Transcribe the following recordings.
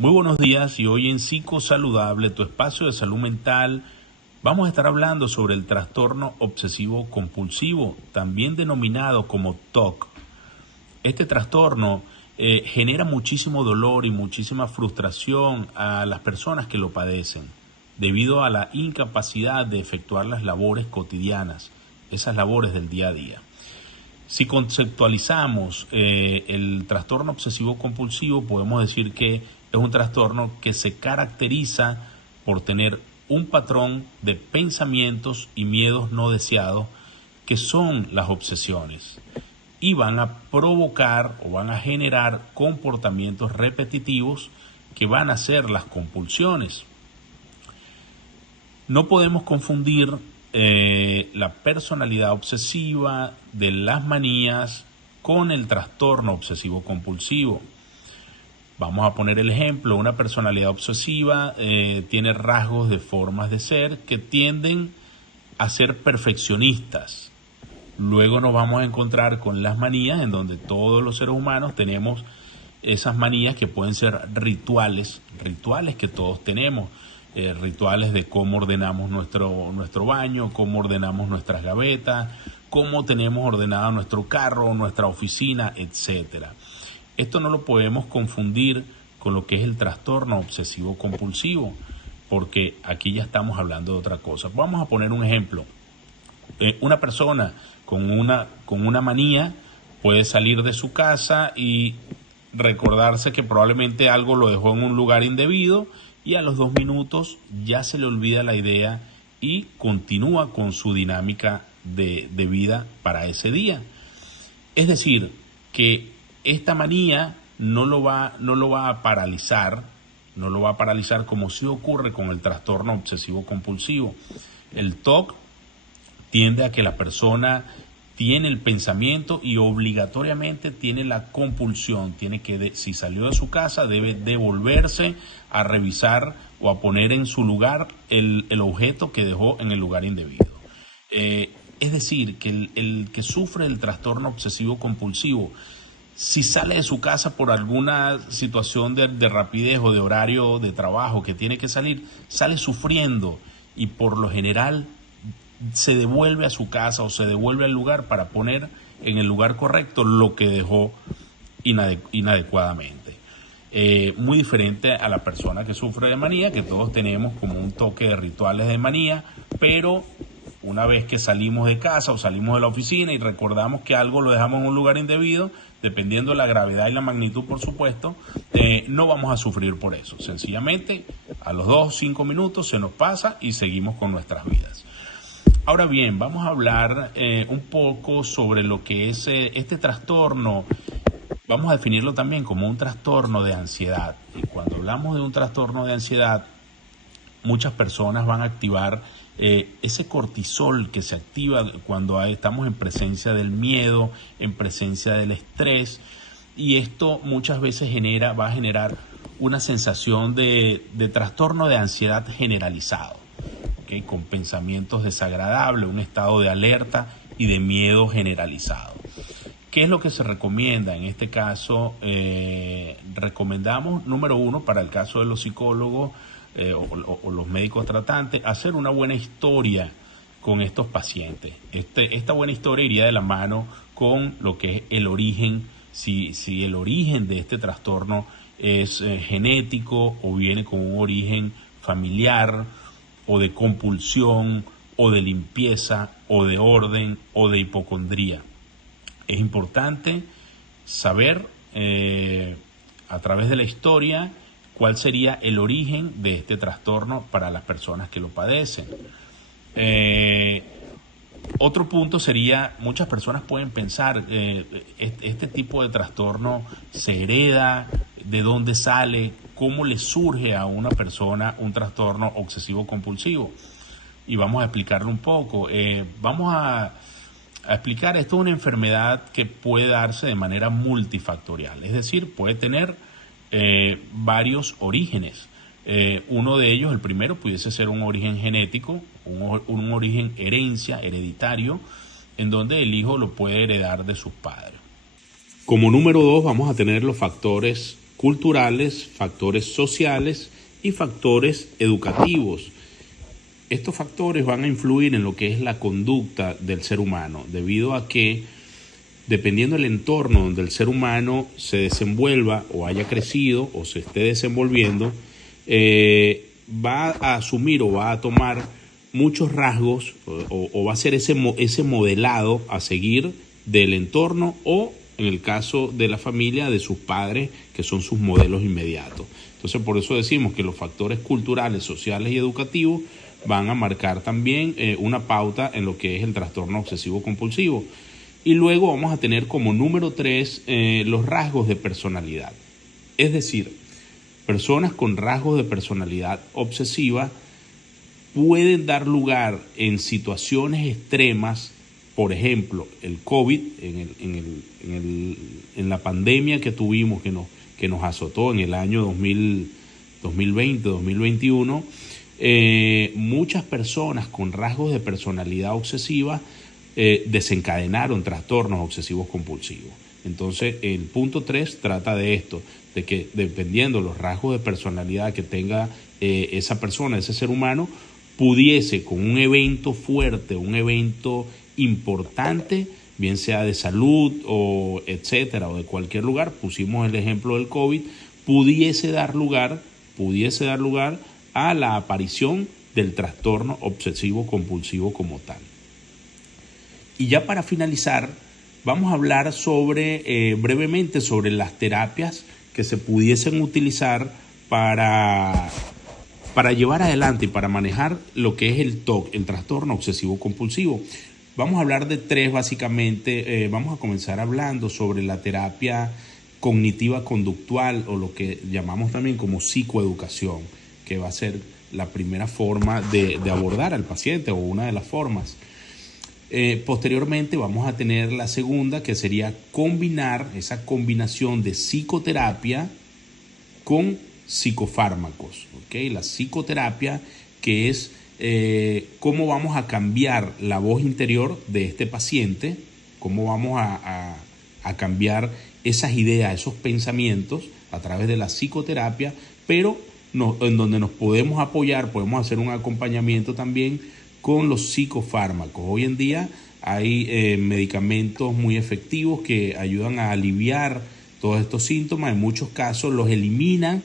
Muy buenos días y hoy en Psico Saludable, tu espacio de salud mental, vamos a estar hablando sobre el trastorno obsesivo compulsivo, también denominado como TOC. Este trastorno genera muchísimo dolor y muchísima frustración a las personas que lo padecen, debido a la incapacidad de efectuar las labores cotidianas, esas labores del día a día. Si conceptualizamos el trastorno obsesivo compulsivo, podemos decir que es un trastorno que se caracteriza por tener un patrón de pensamientos y miedos no deseados que son las obsesiones y van a provocar o van a generar comportamientos repetitivos que van a ser las compulsiones. No podemos confundir la personalidad obsesiva de las manías con el trastorno obsesivo compulsivo. Vamos a poner el ejemplo: una personalidad obsesiva tiene rasgos de formas de ser que tienden a ser perfeccionistas. Luego nos vamos a encontrar con las manías, en donde todos los seres humanos tenemos esas manías que pueden ser rituales que todos tenemos. Rituales de cómo ordenamos nuestro baño, cómo ordenamos nuestras gavetas, cómo tenemos ordenado nuestro carro, nuestra oficina, etcétera. Esto no lo podemos confundir con lo que es el trastorno obsesivo compulsivo, porque aquí ya estamos hablando de otra cosa. Vamos a poner un ejemplo. Una persona con una manía puede salir de su casa y recordarse que probablemente algo lo dejó en un lugar indebido, y a los 2 minutos ya se le olvida la idea y continúa con su dinámica de vida para ese día. Es decir, que esta manía no lo va a paralizar como sí ocurre con el trastorno obsesivo compulsivo. El TOC tiende a que la persona tiene el pensamiento y obligatoriamente tiene la compulsión, tiene que, si salió de su casa, debe devolverse a revisar o a poner en su lugar el objeto que dejó en el lugar indebido. Es decir, que el que sufre el trastorno obsesivo compulsivo, si sale de su casa por alguna situación de rapidez o de horario de trabajo que tiene que salir, sale sufriendo y por lo general se devuelve a su casa o se devuelve al lugar para poner en el lugar correcto lo que dejó inadecuadamente. Muy diferente a la persona que sufre de manía, que todos tenemos como un toque de rituales de manía, pero una vez que salimos de casa o salimos de la oficina y recordamos que algo lo dejamos en un lugar indebido, dependiendo de la gravedad y la magnitud, por supuesto, no vamos a sufrir por eso. Sencillamente, a los 2 o 5 minutos se nos pasa y seguimos con nuestras vidas. Ahora bien, vamos a hablar un poco sobre lo que es este trastorno. Vamos a definirlo también como un trastorno de ansiedad. Y cuando hablamos de un trastorno de ansiedad, muchas personas van a activar ese cortisol que se activa cuando estamos en presencia del miedo, en presencia del estrés, y esto muchas veces va a generar una sensación de trastorno de ansiedad generalizado, ¿okay? Con pensamientos desagradables, un estado de alerta y de miedo generalizado. ¿Qué es lo que se recomienda? En este caso, recomendamos, número 1, para el caso de los psicólogos o los médicos tratantes, hacer una buena historia con estos pacientes. Esta buena historia iría de la mano con lo que es el origen, si el origen de este trastorno es genético o viene con un origen familiar o de compulsión o de limpieza o de orden o de hipocondría. Es importante saber a través de la historia cuál sería el origen de este trastorno para las personas que lo padecen. Otro punto sería, muchas personas pueden pensar, este tipo de trastorno se hereda, ¿de dónde sale? ¿Cómo le surge a una persona un trastorno obsesivo compulsivo? Y vamos a explicarlo un poco. Vamos a explicar, esto es una enfermedad que puede darse de manera multifactorial, es decir, puede tener varios orígenes. Uno de ellos, el primero, pudiese ser un origen genético, un origen hereditario, en donde el hijo lo puede heredar de sus padres. Como número 2 vamos a tener los factores culturales, factores sociales y factores educativos. Estos factores van a influir en lo que es la conducta del ser humano, debido a que, dependiendo del entorno donde el ser humano se desenvuelva o haya crecido o se esté desenvolviendo, va a asumir o va a tomar muchos rasgos o va a ser ese modelado a seguir del entorno o, en el caso de la familia, de sus padres, que son sus modelos inmediatos. Entonces, por eso decimos que los factores culturales, sociales y educativos van a marcar también una pauta en lo que es el trastorno obsesivo compulsivo. Y luego vamos a tener como número 3 los rasgos de personalidad. Es decir, personas con rasgos de personalidad obsesiva pueden dar lugar en situaciones extremas, por ejemplo, el COVID, en la pandemia que tuvimos, que nos azotó en el año 2020, 2021, muchas personas con rasgos de personalidad obsesiva desencadenaron trastornos obsesivos compulsivos. Entonces, el punto 3 trata de esto, de que dependiendo de los rasgos de personalidad que tenga esa persona, ese ser humano, pudiese con un evento fuerte, un evento importante, bien sea de salud o etcétera, o de cualquier lugar, pusimos el ejemplo del COVID, pudiese dar lugar a la aparición del trastorno obsesivo compulsivo como tal. Y ya para finalizar, vamos a hablar brevemente sobre las terapias que se pudiesen utilizar para llevar adelante y para manejar lo que es el TOC, el trastorno obsesivo compulsivo. Vamos a hablar de 3 básicamente. Vamos a comenzar hablando sobre la terapia cognitiva conductual, o lo que llamamos también como psicoeducación, que va a ser la primera forma de abordar al paciente, o una de las formas. Posteriormente vamos a tener la segunda, que sería combinar esa combinación de psicoterapia con psicofármacos, ¿okay? La psicoterapia, que es cómo vamos a cambiar la voz interior de este paciente, cómo vamos a cambiar esas ideas, esos pensamientos a través de la psicoterapia, pero en donde nos podemos apoyar, podemos hacer un acompañamiento también con los psicofármacos. Hoy en día hay medicamentos muy efectivos que ayudan a aliviar todos estos síntomas. En muchos casos los eliminan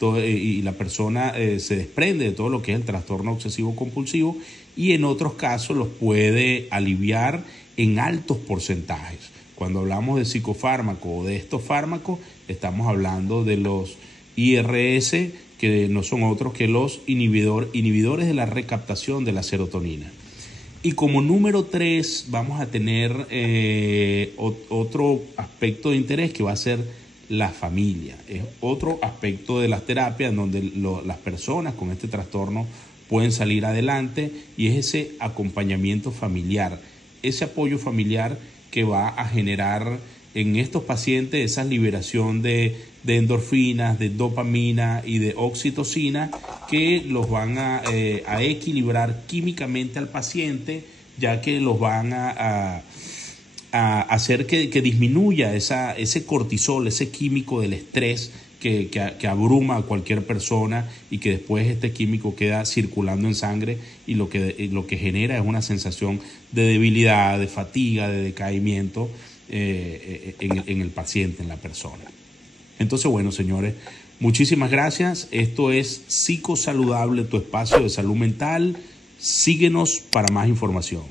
y la persona se desprende de todo lo que es el trastorno obsesivo compulsivo, y en otros casos los puede aliviar en altos porcentajes. Cuando hablamos de psicofármacos o de estos fármacos, estamos hablando de los IRS, que no son otros que los inhibidores de la recaptación de la serotonina. Y como número 3 vamos a tener otro aspecto de interés, que va a ser la familia. Es otro aspecto de las terapias donde las personas con este trastorno pueden salir adelante, y es ese acompañamiento familiar, ese apoyo familiar que va a generar en estos pacientes esa liberación de endorfinas, de dopamina y de oxitocina, que los van a equilibrar químicamente al paciente, ya que los van a hacer que disminuya ese cortisol, ese químico del estrés que abruma a cualquier persona, y que después este químico queda circulando en sangre, y lo que genera es una sensación de debilidad, de fatiga, de decaimiento en el paciente, en la persona. Entonces, bueno, señores, muchísimas gracias. Esto es Psicosaludable, tu espacio de salud mental. Síguenos para más información.